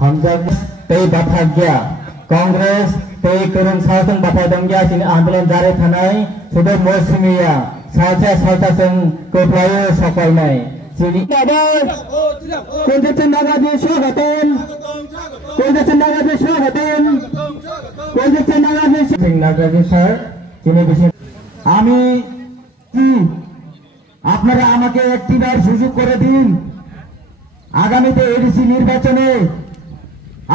हमजग तै बाथाग्या कांग्रेस तै करन सावथं बाथादंग्या सिन आंदोलन जारी थानाय सुदो मौसुमिया सावथा सावथाजों गोफ्लायो सफायनाय सिनि कन्जेक्सन नागानि स्वागतम कन्जेक्सन नागानि स्वागतम कन्जेक्सन नागानि স্যার তিনি বিশেষ আমি আপনারা আমাকে একটিবার সুযোগ করে দিন আগামীতে এডিসি নির্বাচনে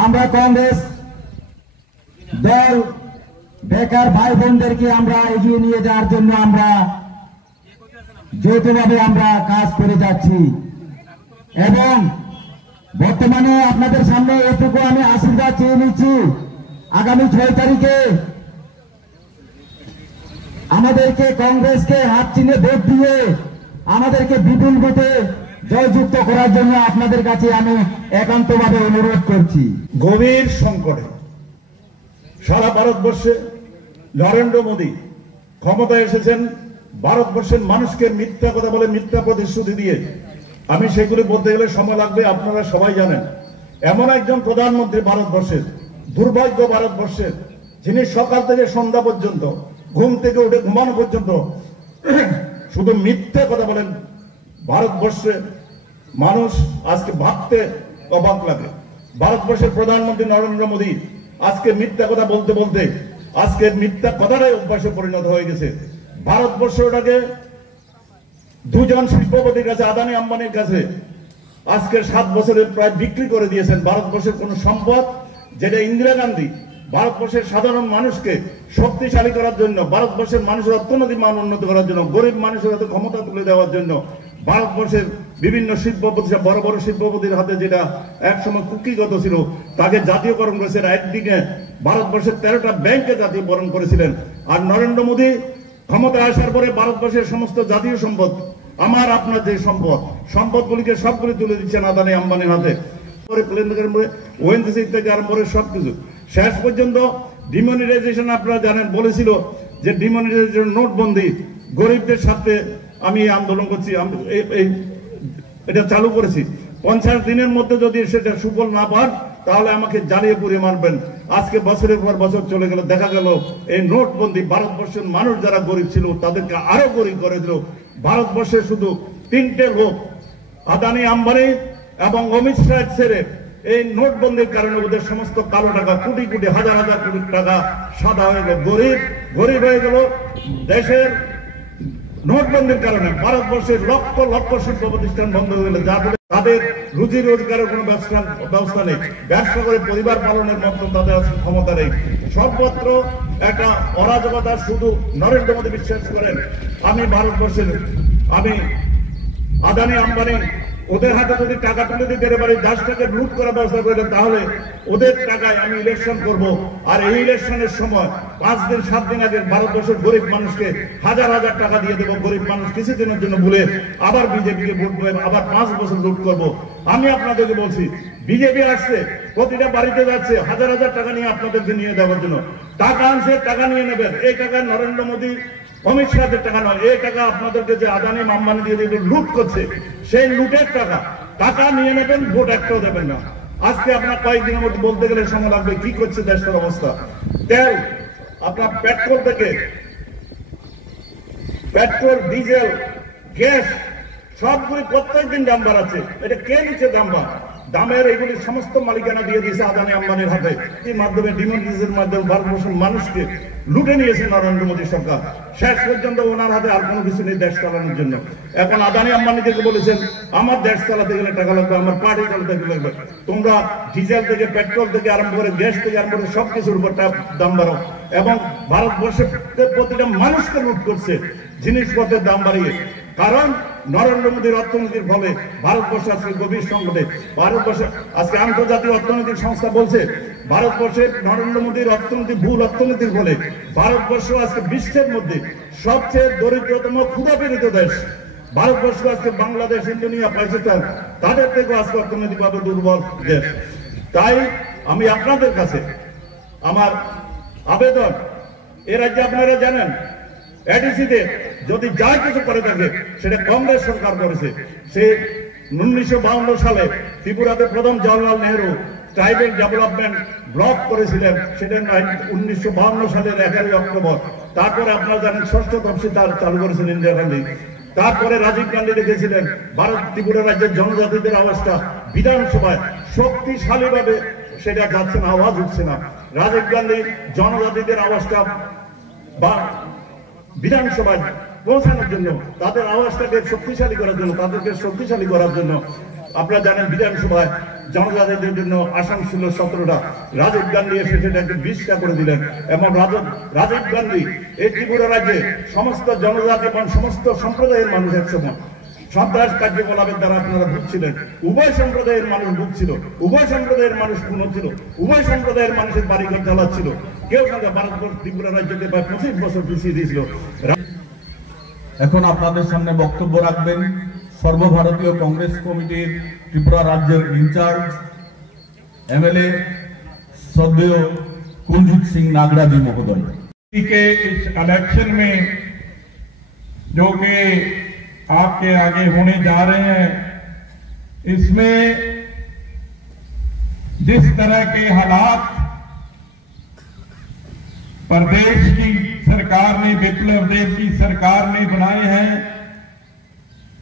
আমরা কংগ্রেস দল বেকার ভাই বোনদেরকে আমরা এগিয়ে নিয়ে যাওয়ার জন্য আমরা যৌথভাবে আমরা কাজ করে যাচ্ছি এবং বর্তমানে আপনাদের সামনে এটুকু আমি আশীর্বাদ চেয়ে নিচ্ছি আগামী 6 তারিখে আমাদেরকে কংগ্রেসকে হাত চিহ্নে ভোট দিয়ে আমাদেরকে বিপুল ভোটে জয়যুক্ত করার জন্য আপনাদের কাছে আমি একান্তভাবে অনুরোধ করছি। গভীর সংকটে সারা ভারতবর্ষে নরেন্দ্র মোদী ক্ষমতায় এসেছেন ভারতবর্ষের মানুষকে মিথ্যা কথা বলে মিথ্যা প্রতিশ্রুতি দিয়ে আমি সেগুলি বলতে গেলে সময় লাগবে আপনারা সবাই জানেন এমন একজন প্রধানমন্ত্রী ভারতবর্ষের দুর্ভাগ্য ভারতবর্ষের যিনি সকাল থেকে সন্ধ্যা পর্যন্ত ঘুম থেকে উঠে ঘুমানো পর্যন্ত শুধু মিথ্যা কথা বলেন ভারতবর্ষে মানুষ আজকে ভাবতে অবাক লাগে ভারতবর্ষের প্রধানমন্ত্রী নরেন্দ্র মোদী আজকে মিথ্যা কথা বলতে বলতে আজকে মিথ্যা কথাটাই অভ্যাসে পরিণত হয়ে গেছে ভারতবর্ষটাকে দুজন শিল্পপতির কাছে আদানি আম্বানির কাছে আজকে 7 বছরে প্রায় বিক্রি করে দিয়েছেন ভারতবর্ষের কোন সম্পদ যেটা ইন্দিরা গান্ধী ভারতবর্ষের সাধারণ মানুষকে শক্তিশালী করার জন্য ভারতবর্ষের মানুষের অর্থনৈতিক মান উন্নত করার জন্য গরিব মানুষের হাতে ক্ষমতা তুলে দেওয়ার জন্য ভারতবর্ষের বিভিন্ন শিল্প প্রতিষ্ঠান বড় বড় শিল্পপতির হাতে যেটা একসময় কুক্ষিগত ছিল তাকে জাতীয়করণ করেছেন একদিকে ভারতবর্ষের 13টা ব্যাংকে জাতীয়করণ করেছিলেন আর নরেন্দ্র মোদী ক্ষমতায় আসার পরে ভারতবর্ষের সমস্ত জাতীয় সম্পদ আমার আপনার যে সম্পদগুলিকে সবগুলি তুলে দিচ্ছেন আদানি আম্বানির হাতে ওএনজিসি থেকে আরম্ভ করে সবকিছু শেষ পর্যন্ত ডিমনিটাইজেশন আপনারা জানেন বলেছিল যে ডিমনিটাইজেশন নোটবন্দি গরিবদের সাথে আমি আন্দোলন করছি এটা চালু করেছি 50 দিনের মধ্যে যদি সেটা সুফল না পান তাহলে আমাকে জ্বালিয়ে পুড়িয়ে মারবেন আজকে বছরের পর বছর চলে গেল দেখা গেল এই নোটবন্দি ভারতবর্ষের মানুষ যারা গরিব ছিল তাদেরকে আরো গরিব করে দিল ভারতবর্ষে শুধু 3টে লোক আদানি আম্বানি এবং অমিত শাহ ছেড়ে এই নোটবন্দির কারণে ওদের সমস্ত কালো টাকা কোটি কোটি হাজার হাজার কোটি টাকা সাদা হয়ে গেল গরিব হয়ে গেল দেশের নোটবন্দির কারণে ভারতবর্ষের লক্ষ লক্ষ শিল্প প্রতিষ্ঠান বন্ধ হয়ে গেল যাদের তাদের রুজি রোজগারের কোনো ব্যবস্থা নেই ব্যবসা করে পরিবার পালনের মতো তাদের ক্ষমতা নেই সর্বত্র একটা অরাজকতা শুধু নরেন্দ্র মোদী বিশ্বাস করেন আমি ভারতবর্ষের আমি আদানি আম্বানি ওদের হাতে যদি টাকা তুলে দিতে পারি দেশটাকে লুট করার ব্যবস্থা করলেন তাহলে ওদের টাকায় আমি ইলেকশন করব আর এই ইলেকশনের সময় 5 দিন 7 দিন আগে ভারতবর্ষের গরিব মানুষকে হাজার হাজার টাকা দিয়ে দেবো, গরিব মানুষ কিছুদিনের জন্য ভুলে আবার বিজেপিকে ভোট দেবো, আবার 5 বছর লুট করবো। আমি আপনাদেরকে বলছি, বিজেপি আসছে, প্রতিটা বাড়িতে যাচ্ছে হাজার হাজার টাকা নিয়ে আপনাদেরকে নিয়ে দেওয়ার জন্য। টাকা আনছে, টাকা নিয়ে নেবেন। এই টাকা নরেন্দ্র মোদী অমিত শাহের টাকা নয়, এই টাকা আপনাদেরকে যে আদানি আম্বানি দিয়ে লুট করছে, সেই লুটের টাকা। টাকা নিয়ে নেবেন, ভোট একটাও দেবেন না। আজকে আপনার কয়েকদিনের মধ্যে বলতে গেলে সময় লাগবে কি করছে দেশের অবস্থা। তেল, আপনার পেট্রোল থেকে পেট্রোল, ডিজেল, গ্যাস সবগুলি প্রত্যেকদিন দাম বাড়াচ্ছে। এটা কে নিচ্ছে দামের এগুলি সমস্ত মালিকানা দিয়ে দিয়েছে আদানি আম্বানির হাতে। এই মাধ্যমে ডিমোনিটাইজেশনের মাধ্যমে ভারতবর্ষের মানুষকে লুটে নিয়েছে নরেন্দ্র মোদী সরকার। শেষ পর্যন্ত ওনার হাতে আর কোনো কিছু নেই দেশ চালানোর জন্য। এখন আদানি আম্বানিদেরকে বলেছেন, আমার দেশ চালাতে গেলে টাকা লাগবে, আমার পার্টি চালাতে লাগবে, তোমরা ডিজেল থেকে পেট্রোল থেকে আরম্ভ করে গ্যাস থেকে আরম্ভ করে সবকিছুর উপর দাম বাড়াও। এবং ভারতবর্ষের প্রতিটা মানুষকে লুট করছে জিনিসপত্রের দাম বাড়িয়ে। কারণ নরেন্দ্র মোদীর অর্থনীতির ফলে ভারতবর্ষ আজকে গভীর সংকটে। ভারতবর্ষে আজকে আন্তর্জাতিক অর্থনৈতিক সংস্থা বলছে, ভারতবর্ষের নরেন্দ্র মোদীর অর্থনীতি, ভুল অর্থনীতির ফলে ভারতবর্ষ আজকে বিশ্বের মধ্যে সবচেয়ে দরিদ্রতম ক্ষুধাপীড়িত দেশ। ভারতবর্ষ আজকে বাংলাদেশ, ইন্দোনেশিয়া, পাকিস্তান তাদের থেকেও আজকে অর্থনৈতিকভাবে দুর্বল দেশ। তাই আমি আপনাদের কাছে আমার আবেদন, এ রাজ্যে আপনারা জানেন এডিসিতে যদি যা কিছু করে থাকে সেটা কংগ্রেস সরকার করেছে। সে 1952 সালে ত্রিপুরাতে প্রথম Jawaharlal Nehru tribal development block করেছিলেন, সেটা 1952 সালের 11 অক্টোবর। তারপরে আপনারা জানেন ষষ্ঠ তফসিলদার চালু করেছেন ইন্দিরা গান্ধী। তারপরে রাজীব গান্ধী রেখেছিলেন ভারত ত্রিপুরা রাজ্যের জনজাতিদের আওয়াজটা বিধানসভায় শক্তিশালী ভাবে সেটা যাচ্ছে না, আওয়াজ উঠছে না। রাজীব গান্ধী জনজাতিদের আওয়াজটা বা বিধানসভায় পৌঁছানোর জন্য, তাদের আওয়াজটাকে শক্তিশালী করার জন্য, তাদেরকে শক্তিশালী করার জন্য আপনারা জানেন বিধানসভায় জনজাতিদের জন্য আসন ছিল 17টা। রাজীব গান্ধী এসে সেটাকে 20টা করে দিলেন। এবং রাজীব গান্ধী এই ত্রিপুরা রাজ্যে সমস্ত জনজাতি এবং সমস্ত সম্প্রদায়ের মানুষ একসময় সন্ত্রাস কার্যকলাপের দ্বারা আপনারা ভুগছিলেন। উভয় সম্প্রদায়ের মানুষ ভুগছিল, উভয় সম্প্রদায়ের মানুষ খুন হচ্ছিল, উভয় সম্প্রদায়ের মানুষের বাড়িঘর জ্বালাচ্ছিল। কেউ সঙ্গে ভারতবর্ষ ত্রিপুরা রাজ্যকে প্রায় 25 বছর পিছিয়ে দিয়েছিল। এখন আপনাদের সামনে বক্তব্য রাখবেন সর্বভারতীয় কংগ্রেস কমিটির ত্রিপুরা রাজ্যের ইনচার্জ एमएलए श्रद्धेय कुलजीत सिंह नागड़ा जी महोदय के इस इलेक्शन में जो कि आपके आगे होने जा रहे हैं, इसमें जिस तरह के हालात प्रदेश की सरकार ने, विप्लव देव की सरकार ने बनाए हैं,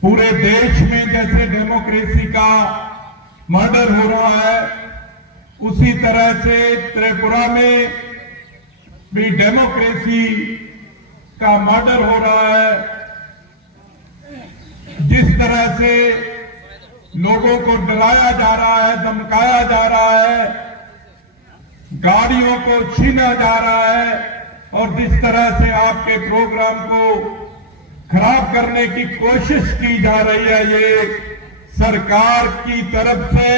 पूरे देश में जैसे डेमोक्रेसी का मर्डर हो रहा है, उसी तरह से त्रिपुरा में भी डेमोक्रेसी का मर्डर हो रहा है। जिस तरह से लोगों को डराया जा रहा है, धमकाया जा रहा है, गाड़ियों को छीना जा रहा है, और जिस तरह से आपके प्रोग्राम को खराब करने की कोशिश की जा रही है, ये सरकार की तरफ से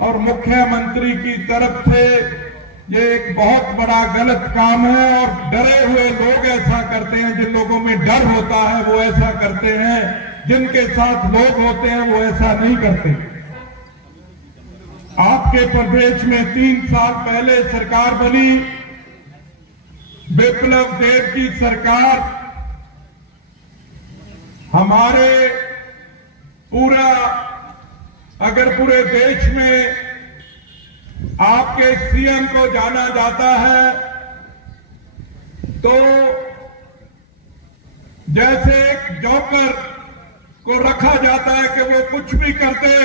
और मुख्यमंत्री की तरफ से ये एक बहुत बड़ा गलत काम है। और डरे हुए लोग ऐसा करते हैं, जिन लोगों में डर होता है वो ऐसा करते हैं, जिनके साथ लोग होते हैं वो ऐसा नहीं करते। आपके प्रदेश में 3 साल पहले सरकार बनी, विप्लव देव की सरकार। हमारे अगर पूरे देश में आपके सीएम को जाना जाता है तो जैसे एक जॉकर को रखा जाता है कि वो कुछ भी कर दे,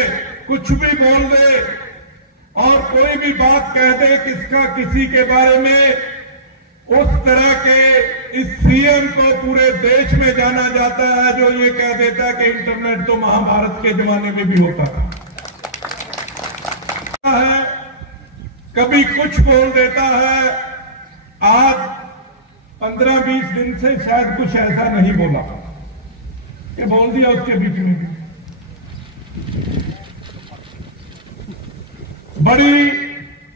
कुछ भी बोल दे और कोई भी बात कह दे किसी के बारे में, उस तरह के इस सीएम को पूरे देश में जाना जाता है, जो ये कह देता है कि इंटरनेट तो महाभारत के जमाने में भी होता था। कभी कुछ बोल देता है। आज 15-20 दिन से शायद कुछ ऐसा नहीं बोला, ये बोल दिया उसके बीच में। बड़ी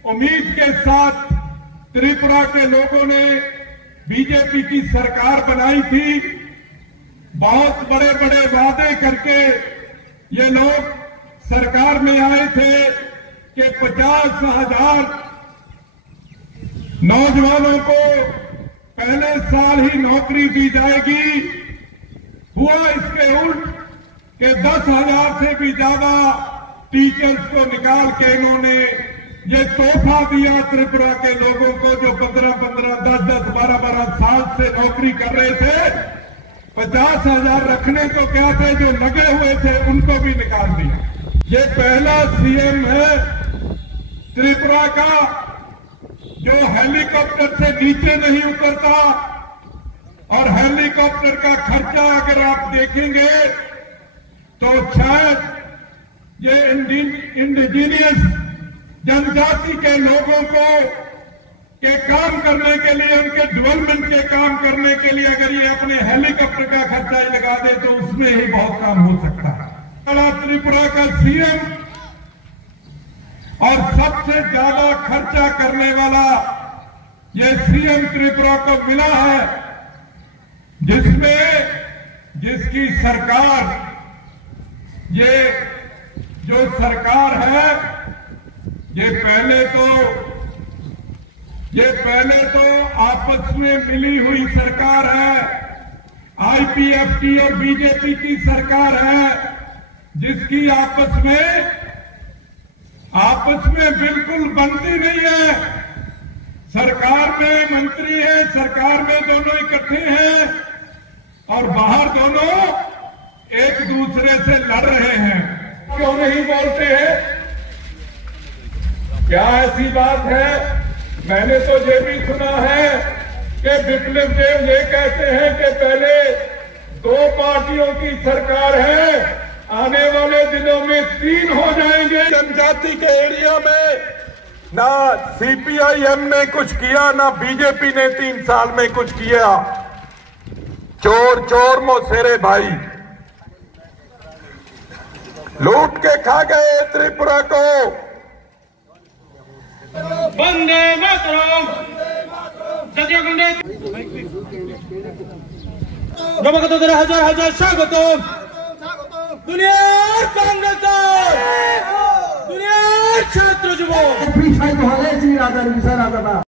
उम्मीद के साथ त्रिपुरा के लोगों ने बीजेपी की सरकार बनाई थी, बहुत बड़े बड़े वादे करके ये लोग सरकार में आए थे कि 50,000 नौजवानों को पहले साल ही नौकरी दी जाएगी। हुआ इसके उल्ट कि 10,000 से भी ज्यादा टीचर्स को निकाल के इन्होंने ये तोहफा दिया त्रिपुरा के लोगों को, जो 15-15, 10-10, 12-12 साल से नौकरी कर रहे थे। 50,000 रखने को क्या थे, जो लगे हुए थे उनको भी निकाल दिया। ये पहला सीएम है त्रिपुरा का जो हेलीकॉप्टर से नीचे नहीं उतरता, और हेलीकॉप्टर का खर्चा अगर आप देखेंगे तो शायद ये इंडिजीनियस जनजाति के लोगों को के काम करने के लिए, उनके डेवलपमेंट के काम करने के लिए अगर ये अपने हेलीकॉप्टर का खर्चा ही लगा दे तो उसमें ही बहुत काम हो सकता है। त्रिपुरा का सीएम और सबसे ज्यादा खर्चा करने वाला ये सीएम त्रिपुरा को मिला है, जिसकी सरकार, ये जो सरकार है, ये पहले तो आपस में मिली हुई सरकार है। आईपीएफटी और बीजेपी की सरकार है, जिसकी आपस में बिल्कुल बनती नहीं है। सरकार में मंत्री है, सरकार में दोनों इकट्ठे हैं और बाहर दोनों एक दूसरे से लड़ रहे हैं। क्यों नहीं बोलते हैं? क्या ऐसी बात है? मैंने तो ये भी सुना है कि विप्लव देव ये कहते हैं कि पहले 2 पार्टियों की सरकार है, आने वाले दिनों में 3 हो जाएंगे। जनजाति के एरिया में ना सीपीआईएम ने कुछ किया, ना बीजेपी ने 3 साल में कुछ किया। चोर चोर मौसेरे भाई लूट के खा गए त्रिपुरा को। वंदे मातरम। नमस्कार, हजार हजार स्वागतम। दुनिया कांग्रेस, दुनिया छात्र যুব পিছাইতে হলে শ্রী রাজা